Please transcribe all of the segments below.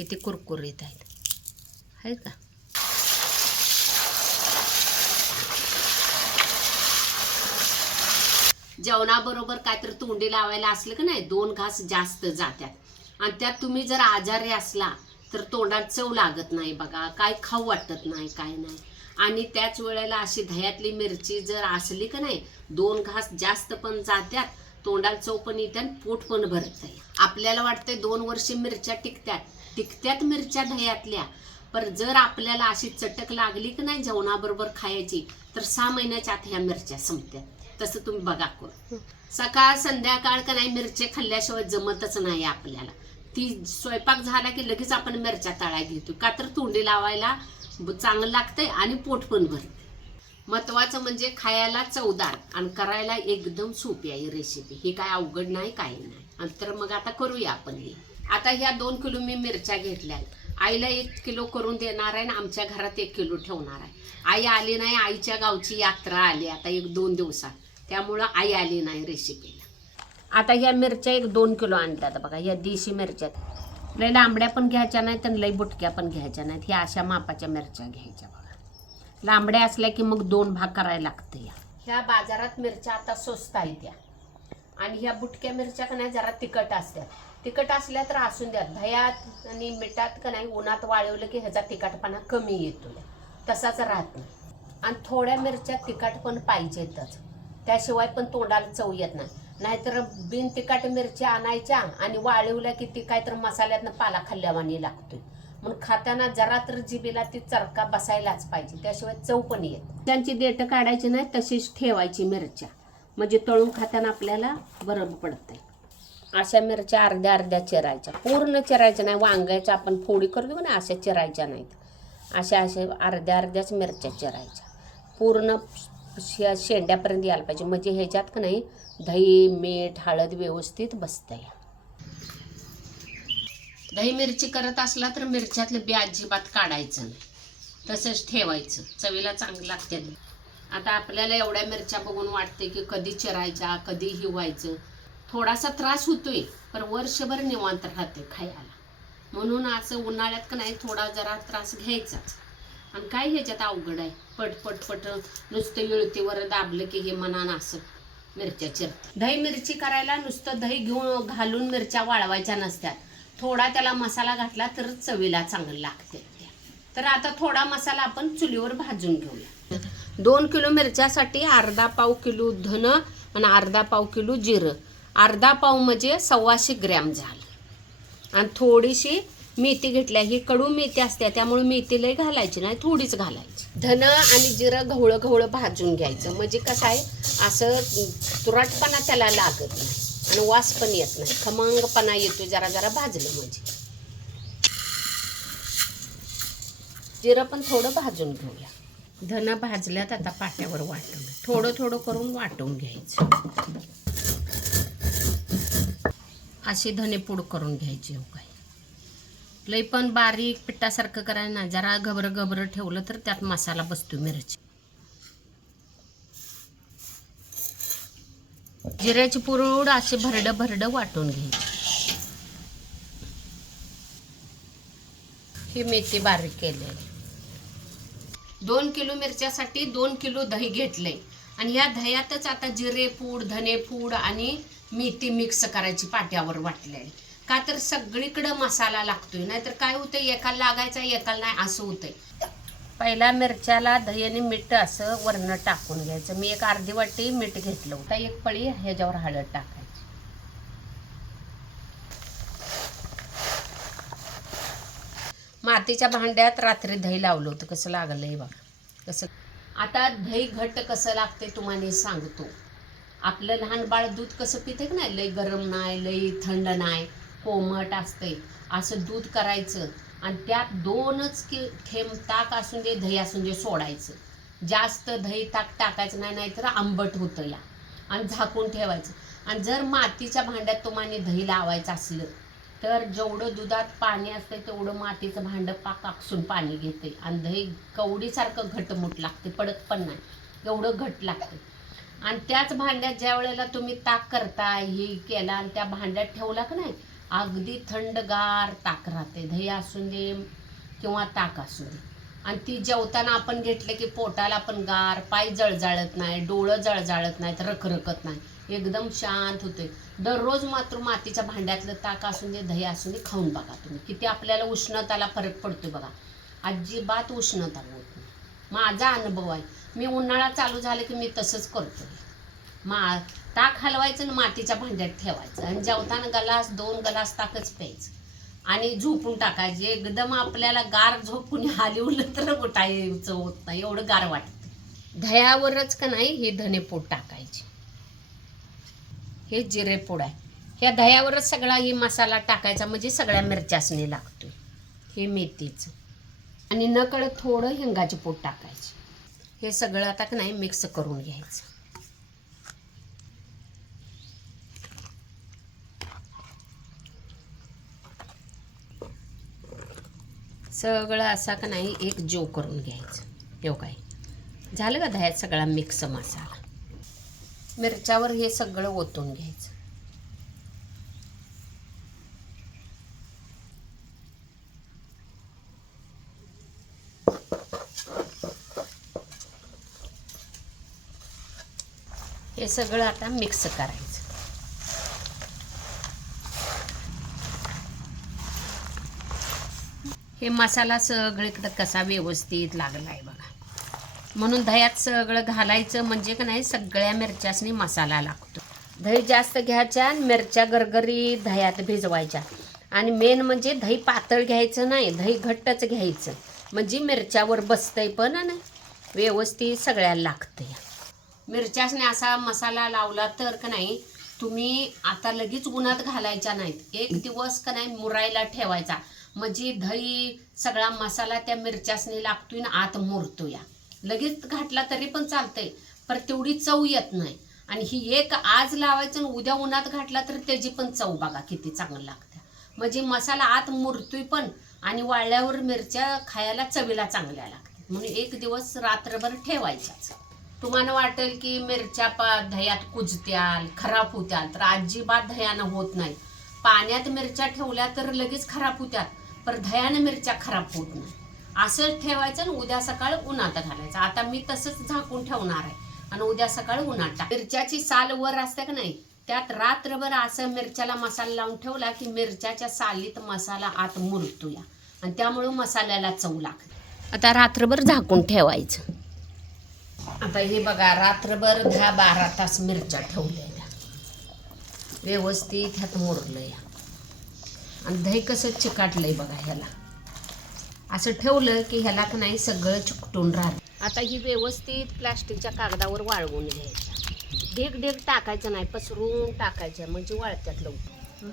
किती कुरकुरीत आहेत. आहेत का? जेवणाबरोबर काहीतरी तोंडी लावायला असलं का नाही दोन घास जास्त जात्यात. आणि त्यात तुम्ही जर आजारी असला तर तोंडात चव लागत नाही बघा काय खाऊ वाटत नाही काय नाही. आणि त्याच वेळेला अशी दह्यातली मिरची जर असली का नाही दोन घास जास्त पण जात्यात तोंडाला चव पण येते आणि पोट पण भरतंय. आपल्याला वाटतंय दोन वर्ष मिरच्या टिकत्यात टिकत्यात मिरच्या दह्यातल्या. पर जर आपल्याला अशी चटक लागली की नाही जेवणाबरोबर खायची तर सहा महिन्याच्या आत ह्या मिरच्या संपत्यात. तसं तुम्ही बघा करून सकाळ संध्याकाळ का नाही मिरचे खाल्ल्याशिवाय जमतच नाही आपल्याला. ती स्वयंपाक झाला की लगेच आपण मिरच्या तळा घेतो. का तर तोंडी लावायला चांगलं लागतंय आणि पोट पण भरते महत्वाचं म्हणजे खायला चवदार आणि करायला एकदम सोपी आहे रेसिपी ही काय अवघड नाही काही नाही. आणि तर मग आता करूया आपण हे. आता ह्या दोन किलो मी मिरच्या घेतल्या आईला एक किलो करून देणार आहे आणि आमच्या घरात एक किलो ठेवणार आहे. आई आली नाही आईच्या गावची यात्रा आली आता एक दोन दिवसात. त्यामुळं आई आली नाही रेसिपीला. आता ह्या मिरच्या एक दोन किलो आणतात बघा ह्या देशी मिरच्या लय लांबड्या पण घ्यायच्या नाहीत आणि लय बुटक्या पण घ्यायच्या नाहीत. ह्या अशा मापाच्या मिरच्या घ्यायच्या बघा. लांबड्या असल्या की मग दोन भाग करायला लागतं या. ह्या बाजारात मिरच्या आता स्वस्त आहेत त्या आणि ह्या बुटक्या मिरच्या का नाही जरा तिखट असतात. तिखट असल्या तर असून द्या. दह्यात आणि मिठात का नाही उन्हात वाळवलं की ह्याचा तिखटपणा कमी येतो. तसाच राहत नाही. आणि थोड्या मिरच्या तिखट पण पाहिजेतच. त्याशिवाय पण तोंडाला चव येत नाही. नाहीतर बिन तिखट मिरच्या आणायच्या आणि वाळवल्या की ती काय तर मसाल्यातनं पाला खाल्ल्यावानी लागतोय. म्हणून खाताना जरा तर जिबीला ती चरका बसायलाच पाहिजे. त्याशिवाय चव पण येत त्यांची देठ काढायची नाही तशीच ठेवायची मिरच्या. म्हणजे तळून खाताना आपल्याला बरं पडतंय. अशा मिरच्या अर्ध्या अर्ध्या चिरायच्या. पूर्ण चिरायच्या नाही वांग्याच्या आपण फोडी करतो ना अशा चिरायच्या नाहीत. अशा अशा अर्ध्या अर्ध्याच मिरच्या चिरायच्या. पूर्ण शे- शेंड्यापर्यंत यायला पाहिजे. म्हणजे ह्याच्यात का नाही दही मीठ हळद व्यवस्थित बसतंय. दही मिरची करत असला तर मिरच्यातलं बी अजिबात काढायचं नाही. तसंच ठेवायचं. चवीला चांगलं लागते. आता आपल्याला एवढ्या मिरच्या बघून वाटते की कधी चिरायच्या कधी हिवायचं. थोडासा त्रास होतोय पण वर्षभर निवांत राहते खायला. म्हणून असं उन्हाळ्यात का नाही थोडा जरा त्रास घ्यायचाच. आणि काय ह्याच्यात अवघड आहे? पट पट पट नुसतं इळतीवर दाबलं की हे मनानं असं मिरच्या चिरते दही मिरची करायला नुसतं दही घेऊन घालून मिरच्या वाळवायच्या नसत्यात. थोडा त्याला मसाला घातला तर चवीला चांगलं लागते. तर आता थोडा मसाला आपण चुलीवर भाजून घेऊया. दोन किलो मिरच्यासाठी अर्धा पाव किलो धन आणि अर्धा पाव किलो जिरं. अर्धा पाव म्हणजे सव्वाशे ग्रॅम झालं. आणि थोडीशी मेथी घेतल्या. ही कडू मेथी असते त्यामुळे मेथी लय घालायची नाही थोडीच घालायची. धन आणि जिरं गवळं गवळं भाजून घ्यायचं. म्हणजे कसं आहे असं तुरटपणा त्याला लागत नाही आणि वास पण येत नाही. खमंगपणा येतो जरा जरा भाजलं म्हणजे. जिरं पण थोडं भाजून घेऊया. धन भाजल्यात आता पाट्यावर वाटून. थोडं थोडं करून वाटून घ्यायचं. अशी धनेपूड करून घ्यायची हो काय लई पण बारीक पिठासारखं करायला ना जरा घबरं घबरं ठेवलं तर त्यात मसाला बसतो मिरची. जिऱ्याची पुरुड असे भरडं भरडं वाटून घ्यायची. ही मेथी बारीक केलेली. दोन किलो मिरच्यासाठी दोन किलो दही घेतले. आणि या दह्यातच आता जिरे पूड धने पूड आणि मेथी मिक्स करायची पाट्यावर वाटलेली. का तर सगळीकडं मसाला लागतोय नाहीतर काय होतंय एकाला लागायचा एकाला नाही असं होतंय. पहिला मिरच्याला दही आणि मीठ असं वरण टाकून घ्यायचं. मी एक अर्धी वाटी मीठ घेतलं होतं. एक पळी ह्याच्यावर हळद टाकायची. मातीच्या भांड्यात रात्री दही लावलं होतं. कसं लागलंय बघा. कसं आता दही घट्ट कसं लागते तुम्हाला सांगतो. आपलं लहान बाळ दूध कसं पिते की नाही? लई गरम नाही लई थंड नाही कोमट असते असं दूध करायचं आणि त्यात दोनच कि थेंब ताक असून दे दही असून दे सोडायचं. जास्त दही ताक टाकायचं नाही नाहीतर आंबट होतं या. आणि झाकून ठेवायचं. आणि जर मातीच्या भांड्यात तुम्हाला दही लावायचं असलं तर जेवढं दुधात पाणी असतं तेवढं मातीचं भांडं पाक पाणी घेते. आणि दही कवडीसारखं घटमुट लागते पडत पण नाही. एवढं घट लागते. आणि त्याच भांड्यात ज्या वेळेला तुम्ही ताक करता हे केला आणि त्या भांड्यात ठेवला का नाही अगदी थंडगार ताक राहते. दही असू दे किंवा ताक असू दे. आणि ती जेवताना आपण घेतलं की पोटाला पण गार पाय जळजाळत नाही डोळं जळजाळत नाहीत रखरखत नाही. एकदम शांत होते. दररोज मात्र मातीच्या भांड्यातलं ताक असून दे दही असून दे खाऊन बघा तुम्ही. किती आपल्याला उष्णताला फरक पडतो बघा. अजिबात उष्णता होत माझा अनुभव आहे. मी उन्हाळा चालू झाला की मी तसंच करतो मा ताक हलवायचं आणि मातीच्या भांड्यात ठेवायचं. आणि जेवताना गलास दोन गलास ताकच प्यायचं. आणि झोपून टाकायचे. एकदम आपल्याला गार झोपून हलवलं तर उठायचं होत नाही. एवढं गार वाटतं. दह्यावरच का नाही हे धनेपूड टाकायचे. हे जिरेपूड आहे. ह्या दह्यावरच सगळा ही मसाला टाकायचा. म्हणजे सगळ्या मिरच्यासने लागतो हे मेथीचं. आणि नकळत थोडं हिंगाचे पोट टाकायचे. हे सगळं आता का नाही मिक्स करून घ्यायचं. सगळं असा का नाही एक जो करून घ्यायचं. येऊ काय? झालं का दह्यात सगळा मिक्स मसाला? मिरच्यावर हे सगळं ओतून घ्यायचं. हे सगळं आता मिक्स करायचं. हे मसाला सगळीकडं कसा व्यवस्थित लागला आहे बघा. म्हणून दह्यात सगळं घालायचं म्हणजे का नाही सगळ्या मिरच्यासनी मसाला लागतो. दही जास्त घ्यायच्या आणि मिरच्या गरगरी दह्यात भिजवायच्या. आणि मेन म्हणजे दही पातळ घ्यायचं नाही दही घट्टच घ्यायचं. म्हणजे मिरच्यावर बसतंय पण आणि व्यवस्थित सगळ्याला लागतं मिरच्यासने असा मसाला लावला तर का नाही तुम्ही आता लगेच उन्हात घालायच्या नाहीत. एक दिवस का नाही मुरायला ठेवायचा. म्हणजे दही सगळा मसाला त्या मिरच्यासने लागतोय ना आत मुरतो या लगेच घातला तरी पण चालतंय पर तेवढी चव येत नाही. आणि ही एक आज लावायचं आणि उद्या उन्हात घातला तर त्याची पण चव बघा किती चांगलं लागते. म्हणजे मसाला आत मुरतोय पण आणि वाळल्यावर मिरच्या खायला चवीला चांगल्या लागतात. म्हणून एक दिवस रात्रभर ठेवायच्याच. तुम्हाला वाटेल की मिरच्या दह्यात कुजत्याल खराब होत्याल तर अजिबात दह्यानं होत नाही. पाण्यात मिरच्या ठेवल्या तर लगेच खराब होत्यात पर दह्यानं मिरच्या खराब होत नाही. असंच ठेवायचं आणि उद्या सकाळ उन्हात घालायचं. आता मी तसंच झाकून ठेवणार आहे. आणि उद्या सकाळ उन्हात टाक मिरच्याची साल वर असते का नाही? त्यात रात्रभर असं मिरच्याला मसाला लावून ठेवला की मिरच्याच्या सालीत मसाला आत मुरतो या आणि त्यामुळं मसाल्याला चव लागते. आता रात्रभर झाकून ठेवायचं. आता हे बघा रात्रभर दहा बारा तास मिरच्या ठेवल्या व्यवस्थित ह्यात मोडलं या आणि दही कसं चिकाटलंय बघा ह्याला. असं ठेवलं की ह्याला का नाही सगळं चिकटून राहिलं. आता ही व्यवस्थित प्लास्टिकच्या कागदावर वाळवून घ्यायचं ढेग ढेग टाकायचं नाही पसरून टाकायचं म्हणजे वाळत्यात लवकर.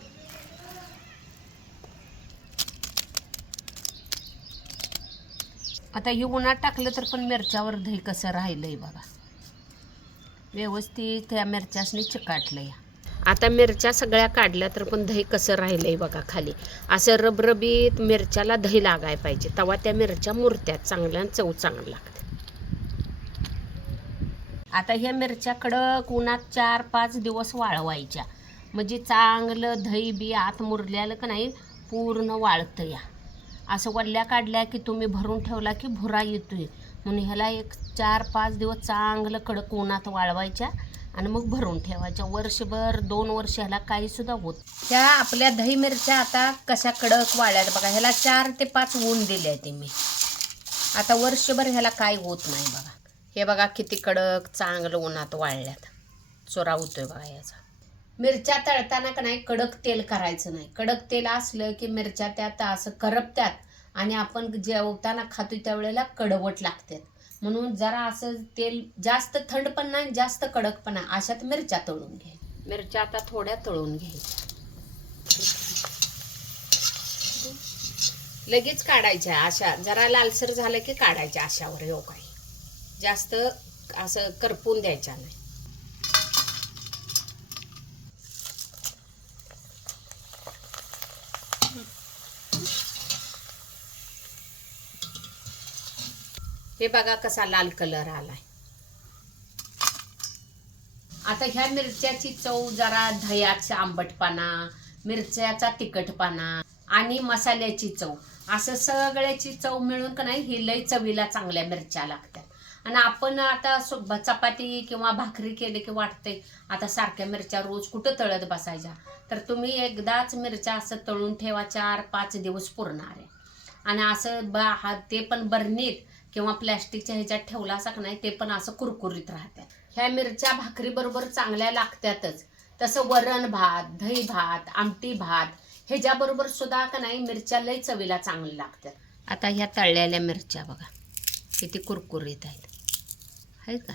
आता हे उन्हात टाकलं तर पण मिरच्यावर दही कसं राहिलंय बघा. व्यवस्थित त्या मिरच्यासनी चिकाटलं या. आता मिरच्या सगळ्या काढल्या तर पण दही कसं राहिलंय बघा खाली. असं रबरबीत मिरच्याला दही लागायला पाहिजे. तेव्हा त्या मिरच्या मुरत्यात चांगल्या चव चांगला लागते. आता ह्या मिरच्या कडक उन्हात चार पाच दिवस वाळवायच्या. म्हणजे चांगलं दही बी आत मुरल्यालं का नाही पूर्ण वाळतं या. असं वल्ल्या काढल्या की तुम्ही भरून ठेवला की भुरा येतोय. म्हणून ह्याला एक चार पाच दिवस चांगलं कडक उन्हात वाळवायच्या आणि मग भरून ठेवायच्या. वर्षभर दोन वर्ष ह्याला काही सुद्धा होत त्या आपल्या दही मिरच्या आता कशा कडक वाळल्यात बघा. ह्याला चार ते पाच ऊन दिले ते मी. आता वर्षभर ह्याला काय होत नाही बघा. हे बघा किती कडक चांगलं उन्हात वाळल्यात. चोरा होतोय बघा याचा मिरच्या तळताना का नाही कडक तेल करायचं नाही. कडक तेल असलं की मिरच्या त्यात असं करपत्यात आणि आपण जेवताना खातो त्यावेळेला कडवट लागतात म्हणून जरा असं तेल जास्त थंड पण नाही जास्त कडक पण नाही. अशात मिरच्या तळून घे. मिरच्या आता थोड्या तळून घ्यायच्या लगेच काढायच्या अशा. जरा लालसर झालं की काढायच्या अशावर हो काही. जास्त असं करपून द्यायच्या नाही. हे बघा कसा लाल कलर आलाय. आता ह्या मिरच्याची चव जरा दह्याचा आंबटपणा मिरच्याचा तिखटपणा आणि मसाल्याची चव. असं सगळ्याची चव मिळून का नाही ही लई चवीला चांगल्या मिरच्या लागतात. आणि आपण आता चपाती किंवा भाकरी केली की वाटते आता सारख्या मिरच्या रोज कुठं तळत बसायच्या? तर तुम्ही एकदाच मिरच्या असं तळून ठेवा चार पाच दिवस पुरणार आहे. आणि असं बा हा ते पण बरणीत किंवा प्लॅस्टिकच्या ह्याच्यात ठेवला असा का नाही ते पण असं कुरकुरीत राहतात. ह्या मिरच्या भाकरीबरोबर चांगल्या लागतातच. तसं वरण भात दही भात आमटी भात ह्याच्याबरोबर सुद्धा का नाही मिरच्या लई चवीला चांगल्या लागतात. आता ह्या तळलेल्या मिरच्या बघा किती कुरकुरीत आहेत. आहेत का?